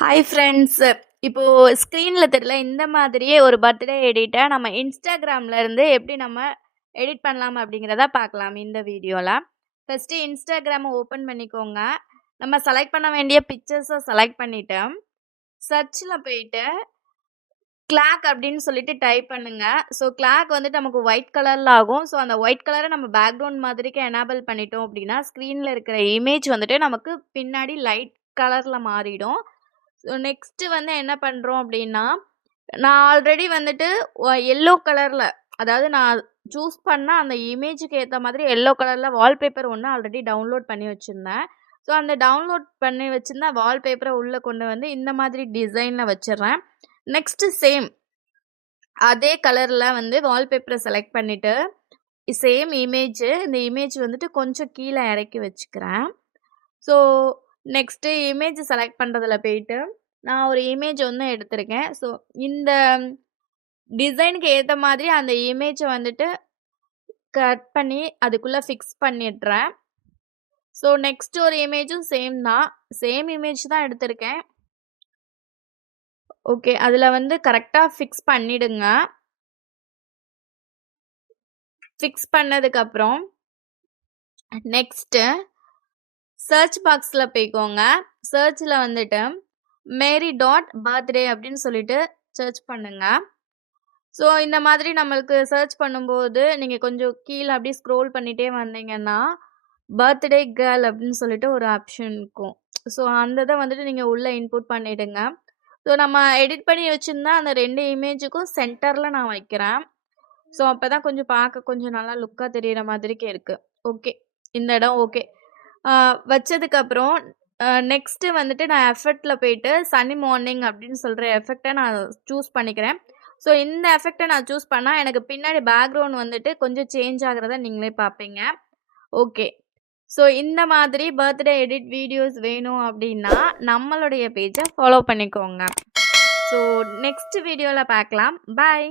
Hi friends. இப்போ ஸ்க்ரீன்ல தெரியல இந்த மாதிரியே ஒரு பர்த்டே எடிட்ட நம்ம இன்ஸ்டாகிராம்ல இருந்து எப்படி நம்ம எடிட் பண்ணலாம் அப்படிங்கிறத பார்க்கலாம் இந்த வீடியோல. ஃபர்ஸ்ட் இன்ஸ்டாகிராமை ஓப்பன் பண்ணிக்கோங்க. நம்ம செலக்ட் பண்ண வேண்டிய பிக்சர்ஸை செலக்ட் பண்ணிட்டு சர்ச்சில் போயிட்டு கிளாக் அப்படின்னு சொல்லிட்டு டைப் பண்ணுங்க. ஸோ கிளாக் வந்துட்டு நமக்கு ஒயிட் கலரில் ஆகும். ஸோ அந்த ஒயிட் கலரை நம்ம பேக்ரவுண்ட் மாதிரிக்கு எனேபிள் பண்ணிட்டோம் அப்படின்னா ஸ்க்ரீனில் இருக்கிற இமேஜ் வந்துட்டு நமக்கு பின்னாடி லைட் கலரில் மாறிடும். ஸோ நெக்ஸ்ட்டு வந்து என்ன பண்ணுறோம் அப்படின்னா, நான் ஆல்ரெடி வந்துட்டு எல்லோ கலரில், அதாவது நான் சூஸ் பண்ண அந்த இமேஜுக்கு ஏற்ற மாதிரி எல்லோ கலரில் வால்பேப்பர் ஒன்று ஆல்ரெடி டவுன்லோட் பண்ணி வச்சுருந்தேன். ஸோ அந்த டவுன்லோட் பண்ணி வச்சுருந்த வால்பேப்பரை உள்ளே கொண்டு வந்து இந்த மாதிரி டிசைனில் வச்சிடுறேன். நெக்ஸ்ட்டு சேம் அதே கலரில் வந்து வால்பேப்பரை செலக்ட் பண்ணிவிட்டு சேம் இந்த இமேஜ் வந்துட்டு கொஞ்சம் கீழே இறக்கி வச்சுக்கிறேன். ஸோ நெக்ஸ்ட்டு இமேஜ் செலக்ட் பண்ணுறதுல போயிட்டு நான் ஒரு இமேஜ் ஒன்று எடுத்திருக்கேன். ஸோ இந்த டிசைனுக்கு ஏற்ற மாதிரி அந்த இமேஜை வந்துட்டு கட் பண்ணி அதுக்குள்ளே ஃபிக்ஸ் பண்ணிடுறேன். ஸோ நெக்ஸ்ட் ஒரு இமேஜும் சேம் தான், சேம் இமேஜ் தான் எடுத்திருக்கேன். ஓகே, அதில் வந்து கரெக்டாக ஃபிக்ஸ் பண்ணிடுங்க. ஃபிக்ஸ் பண்ணதுக்கப்புறம் நெக்ஸ்ட்டு சர்ச் பாக்ஸில் போய்க்கோங்க. சர்ச்சில் வந்துட்டு மேரி டாட் பர்த்டே அப்படின்னு சொல்லிட்டு சர்ச் பண்ணுங்க. ஸோ இந்த மாதிரி நம்மளுக்கு சர்ச் பண்ணும்போது நீங்கள் கொஞ்சம் கீழே அப்படியே ஸ்க்ரோல் பண்ணிகிட்டே வந்தீங்கன்னா பர்த்டே கேர்ள் அப்படின்னு சொல்லிட்டு ஒரு ஆப்ஷன் இருக்கும். ஸோ அந்த இதை வந்துட்டு நீங்கள் உள்ளே இன்புட் பண்ணிவிடுங்க. ஸோ நம்ம எடிட் பண்ணி வச்சுருந்தா அந்த 2 இமேஜுக்கும் சென்டரில் நான் வைக்கிறேன். ஸோ அப்போ தான் கொஞ்சம் பார்க்க கொஞ்சம் நல்லா லுக்காக தெரிகிற மாதிரிக்கே இருக்குது. ஓகே, இந்த இடம் ஓகே வச்சதுக்கப்புறம் நெக்ஸ்ட்டு வந்துட்டு நான் எஃபெக்டில் போயிட்டு சன்னி மார்னிங் அப்படின்னு சொல்கிற எஃபெக்டை நான் சூஸ் பண்ணிக்கிறேன். ஸோ இந்த எஃபெக்டை நான் சூஸ் பண்ணால் எனக்கு பின்னாடி பேக்ரவுண்ட் வந்துட்டு கொஞ்சம் சேஞ்ச் ஆகிறத நீங்களே பார்ப்பீங்க. ஓகே, ஸோ இந்த மாதிரி பர்த்டே எடிட் வீடியோஸ் வேணும் அப்படின்னா நம்மளுடைய பேஜை ஃபாலோ பண்ணிக்கோங்க. ஸோ நெக்ஸ்ட் வீடியோவில் பார்க்கலாம். பாய்.